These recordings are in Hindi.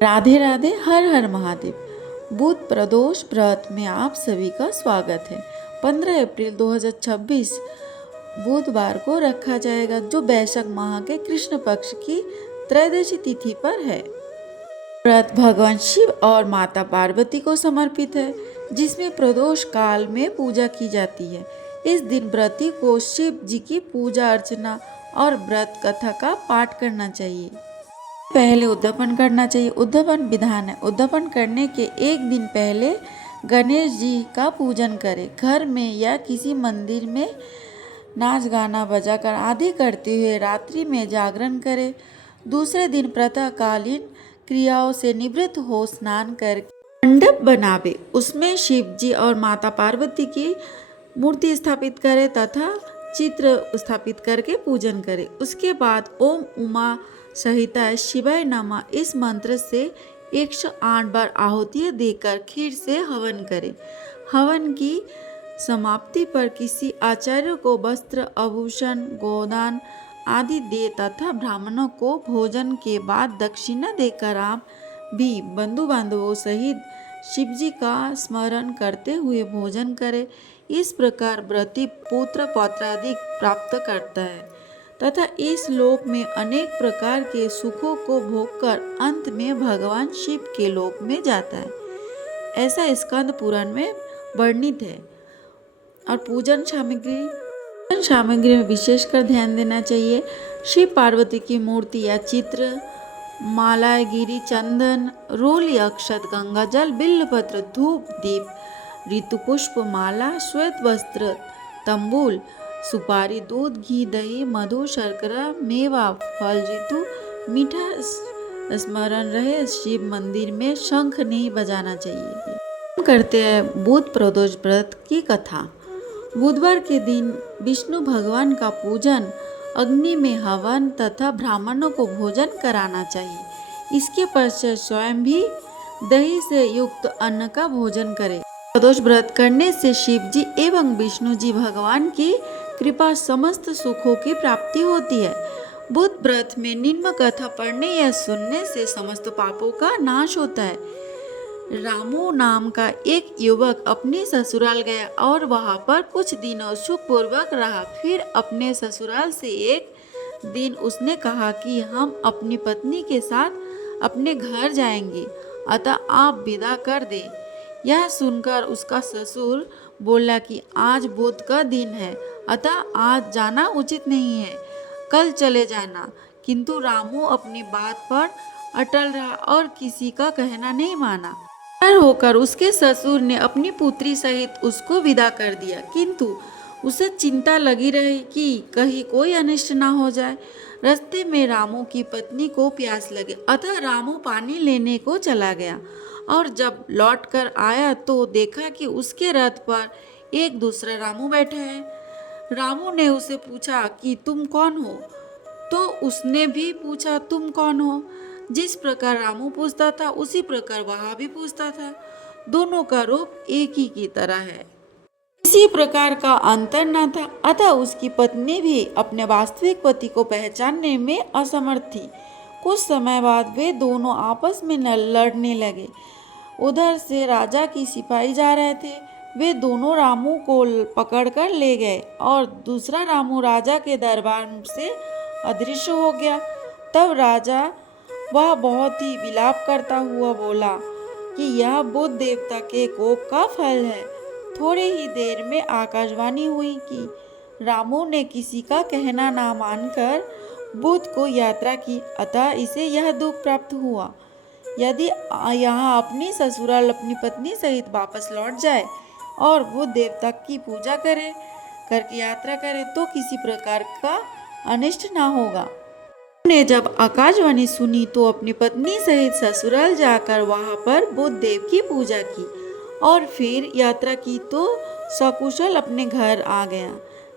राधे राधे, हर हर महादेव। बुध प्रदोष व्रत में आप सभी का स्वागत है। 15 अप्रैल 2026 बुधवार को रखा जाएगा, जो वैशाख माह के कृष्ण पक्ष की त्रयोदशी तिथि पर है। व्रत भगवान शिव और माता पार्वती को समर्पित है, जिसमें प्रदोष काल में पूजा की जाती है। इस दिन व्रती को शिव जी की पूजा अर्चना और व्रत कथा का पाठ करना चाहिए। पहले उद्यापन करना चाहिए। उद्यापन विधान है। उद्यापन करने के एक दिन पहले गणेश जी का पूजन करें। घर में या किसी मंदिर में नाच गाना बजाकर आदि करते हुए रात्रि में जागरण करें। दूसरे दिन प्रातःकालीन क्रियाओं से निवृत्त हो स्नान कर मंडप बनावे, उसमें शिव जी और माता पार्वती की मूर्ति स्थापित करें तथा चित्र स्थापित करके पूजन करें। उसके बाद ओम उमा सहिता शिवाय नमः इस मंत्र से 108 बार आहुतियाँ देकर खीर से हवन करें। हवन की समाप्ति पर किसी आचार्य को वस्त्र, आभूषण, गोदान आदि दे तथा ब्राह्मणों को भोजन के बाद दक्षिणा देकर आप भी बंधु बांधवों सहित शिव जी का स्मरण करते हुए भोजन करें। इस प्रकार व्रती पुत्र पौत्रादि प्राप्त करता है तथा इस लोक में अनेक प्रकार के सुखों को भोगकर अंत में भगवान शिव के लोक में जाता है। ऐसा स्कंद पुराण में वर्णित है। और पूजन सामग्री में विशेषकर ध्यान देना चाहिए। शिव पार्वती की मूर्ति या चित्र, मालाएं, गिरी, चंदन, रोली, अक्षत, गंगा जल, बिल्वपत्र, धूप, दीप, ऋतु पुष्प, माला, श्वेत वस्त्र, तंबूल, सुपारी, दूध, घी, दही, मधु, शर्करा, मेवा, फल, ऋतु, मीठा स्मरण रहे। शिव मंदिर में शंख नहीं बजाना चाहिए। हम करते हैं बुध प्रदोष व्रत की कथा। बुधवार के दिन विष्णु भगवान का पूजन, अग्नि में हवन तथा ब्राह्मणों को भोजन कराना चाहिए। इसके पश्चात स्वयं भी दही से युक्त अन्न का भोजन करें। प्रदोष व्रत करने से शिव जी एवं विष्णु जी भगवान की कृपा समस्त सुखों की प्राप्ति होती है। बुध व्रत में निम्न कथा पढ़ने या सुनने से समस्त पापों का नाश होता है। रामू नाम का एक युवक अपने ससुराल गया और वहां पर कुछ दिनों सुखपूर्वक रहा। फिर अपने ससुराल से एक दिन उसने कहा कि हम अपनी पत्नी के साथ अपने घर जाएंगे, अतः आप विदा कर दें। यह सुनकर उसका ससुर बोला कि आज बुध का दिन है, अतः आज जाना उचित नहीं है, कल चले जाना। किंतु रामू अपनी बात पर अटल रहा और किसी का कहना नहीं माना। होकर उसके ससुर ने अपनी पुत्री सहित उसको विदा कर दिया, किंतु उसे चिंता लगी रही कि कहीं कोई अनिष्ट ना हो जाए। रास्ते में रामू की पत्नी को प्यास लगे, अतः रामू पानी लेने को चला गया और जब लौट कर आया तो देखा कि उसके रथ पर एक दूसरा रामू बैठा है। रामू ने उसे पूछा कि तुम कौन हो, तो उसने भी पूछा तुम कौन हो। जिस प्रकार रामू पूछता था उसी प्रकार वह भी पूछता था। दोनों का रूप एक ही की तरह है, किसी प्रकार का अंतर न था, अतः उसकी पत्नी भी अपने वास्तविक पति को पहचानने में असमर्थ थी। कुछ समय बाद वे दोनों आपस में लड़ने लगे। उधर से राजा की सिपाही जा रहे थे, वे दोनों रामू को पकड़कर ले गए और दूसरा रामू राजा के दरबार से अदृश्य हो गया। तब राजा वह बहुत ही विलाप करता हुआ बोला कि यह बुध देवता के कोप का फल है। थोड़ी ही देर में आकाशवाणी हुई कि रामू ने किसी का कहना ना मानकर बुध को यात्रा की, अतः इसे यह दुख प्राप्त हुआ। यदि यहाँ अपनी ससुराल अपनी पत्नी सहित वापस लौट जाए और बुध देवता की पूजा करके यात्रा करे तो किसी प्रकार का अनिष्ट ना होगा। ने जब आकाशवाणी सुनी तो अपनी पत्नी सहित ससुराल जाकर वहां पर बुध देव की पूजा की और फिर यात्रा की तो सकुशल अपने घर आ गया।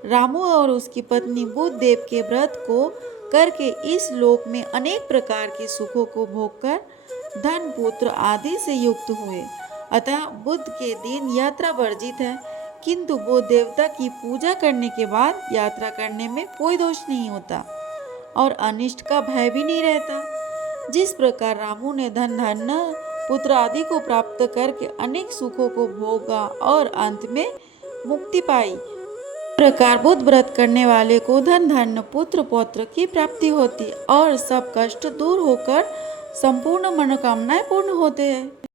रामू और उसकी पत्नी बुध देव के व्रत को करके इस लोक में अनेक प्रकार के सुखों को भोगकर धन पुत्र आदि से युक्त हुए। अतः बुध के दिन यात्रा वर्जित है, किंतु बुध देवता की पूजा करने के बाद यात्रा करने में कोई दोष नहीं होता और अनिष्ट का भय भी नहीं रहता। जिस प्रकार रामू ने धन धान्य पुत्र आदि को प्राप्त करके अनेक सुखों को भोगा और अंत में मुक्ति पाई, प्रकार बुद्ध व्रत करने वाले को धन धान्य पुत्र पौत्र की प्राप्ति होती और सब कष्ट दूर होकर संपूर्ण मनोकामनाएं पूर्ण होते हैं।